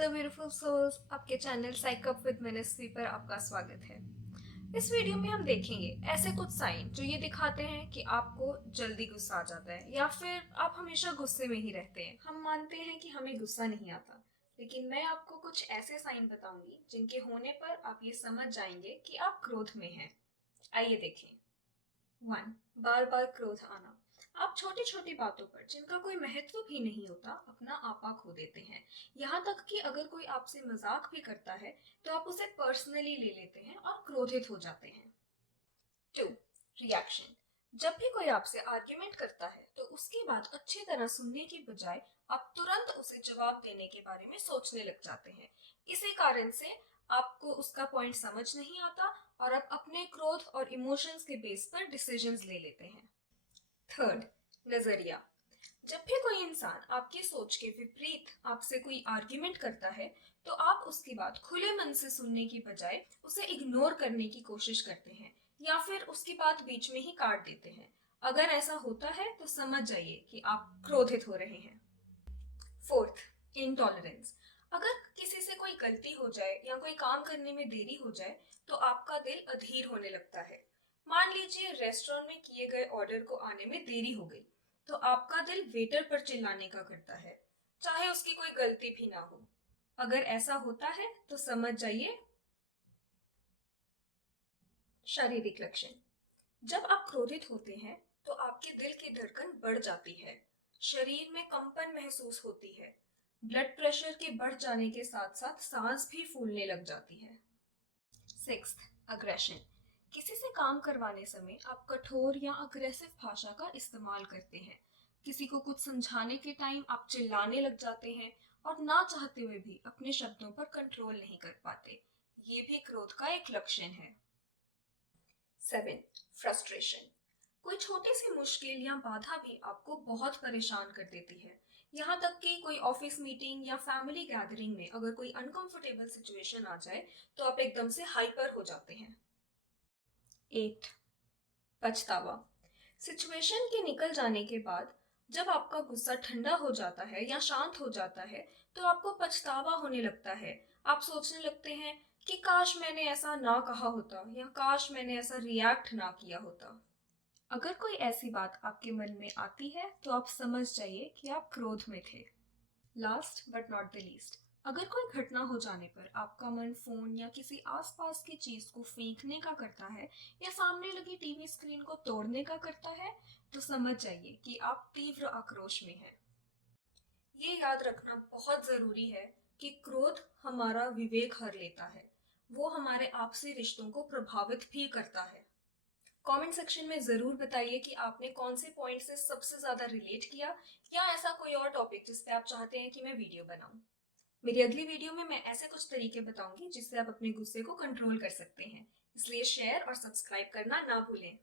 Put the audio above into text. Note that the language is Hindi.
हेलो ब्यूटीफुल सोल्स, आपके channel psych up with ministry पर आपका स्वागत है। इस वीडियो में हम देखेंगे ऐसे कुछ साइन जो ये दिखाते हैं कि आपको जल्दी गुस्सा आ जाता है या फिर आप हमेशा गुस्से में ही रहते हैं। हम मानते हैं कि हमें गुस्सा नहीं आता, लेकिन मैं आपको कुछ ऐसे साइन बताऊंगी जिनके होने पर आप ये समझ जाएंगे कि आप क्रोध में हैं। आइए देखें। 1. बार बार क्रोध आना। आप छोटी छोटी बातों पर जिनका कोई महत्व भी नहीं होता अपना आपा खो देते हैं। यहाँ तक कि अगर कोई आपसे मजाक भी करता है तो आप उसे पर्सनली ले लेते हैं और क्रोधित हो जाते हैं। 2. रिएक्शन। जब भी कोई आपसे आर्ग्यूमेंट करता है तो उसकी बात अच्छी तरह सुनने की बजाय आप तुरंत उसे जवाब देने के बारे में सोचने लग जाते हैं। इसी कारण से आपको उसका पॉइंट समझ नहीं आता और आप अपने क्रोध और इमोशंस के बेस पर डिसीजंस ले लेते हैं। 3. नजरिया। जब भी कोई इंसान आपकी सोच के विपरीत आपसे कोई आर्ग्यूमेंट करता है तो आप उसकी बात खुले मन से सुनने की बजाय उसे इग्नोर करने की कोशिश करते हैं या फिर उसकी बात बीच में ही काट देते हैं। अगर ऐसा होता है तो समझ जाइए कि आप क्रोधित हो रहे हैं। 4. इंटॉलरेंस। अगर किसी से कोई गलती हो जाए या कोई काम करने में देरी हो जाए तो आपका दिल अधीर होने लगता है। मान लीजिए रेस्टोरेंट में किए गए ऑर्डर को आने में देरी हो गई तो आपका दिल वेटर पर चिल्लाने का करता है, चाहे उसकी कोई गलती भी ना हो। अगर ऐसा होता है तो समझ जाइए। शारीरिक लक्षण। जब आप क्रोधित होते हैं तो आपके दिल की धड़कन बढ़ जाती है, शरीर में कंपन महसूस होती है, ब्लड प्रेशर के बढ़ जाने के साथ साथ सांस भी फूलने लग जाती है। 6. अग्रेशन। किसी से काम करवाने समय आप कठोर या अग्रेसिव भाषा का इस्तेमाल करते हैं। किसी को कुछ समझाने के टाइम आप चिल्लाने लग जाते हैं और ना चाहते हुए भी अपने शब्दों पर कंट्रोल नहीं कर पाते। ये भी क्रोध का एक लक्षण है। 7. फ्रस्ट्रेशन। कोई छोटी सी मुश्किल या बाधा भी आपको बहुत परेशान कर देती है। यहाँ तक कि कोई ऑफिस मीटिंग या फैमिली गैदरिंग में अगर कोई अनकंफर्टेबल सिचुएशन आ जाए तो आप एकदम से हाइपर हो जाते हैं। 8. पछतावा। सिचुएशन के निकल जाने के बाद जब आपका गुस्सा ठंडा हो जाता है या शांत हो जाता है तो आपको पछतावा होने लगता है। आप सोचने लगते हैं कि काश मैंने ऐसा ना कहा होता या काश मैंने ऐसा रिएक्ट ना किया होता। अगर कोई ऐसी बात आपके मन में आती है तो आप समझ जाइए कि आप क्रोध में थे। Last but not the least, अगर कोई घटना हो जाने पर आपका मन फोन या किसी आसपास की चीज को फेंकने का करता है या सामने लगी टीवी स्क्रीन को तोड़ने का करता है तो समझ जाइए कि आप तीव्र आक्रोश में हैं। ये याद रखना बहुत जरूरी है कि क्रोध हमारा विवेक हर लेता है, वो हमारे आपसी रिश्तों को प्रभावित भी करता है। कमेंट सेक्शन में जरूर बताइए कि आपने कौन से पॉइंट से सबसे ज्यादा रिलेट किया या ऐसा कोई और टॉपिक जिस पे आप चाहते हैं कि मैं वीडियो बनाऊं। मेरी अगली वीडियो में मैं ऐसे कुछ तरीके बताऊंगी जिससे आप अपने गुस्से को कंट्रोल कर सकते हैं, इसलिए शेयर और सब्सक्राइब करना ना भूलें।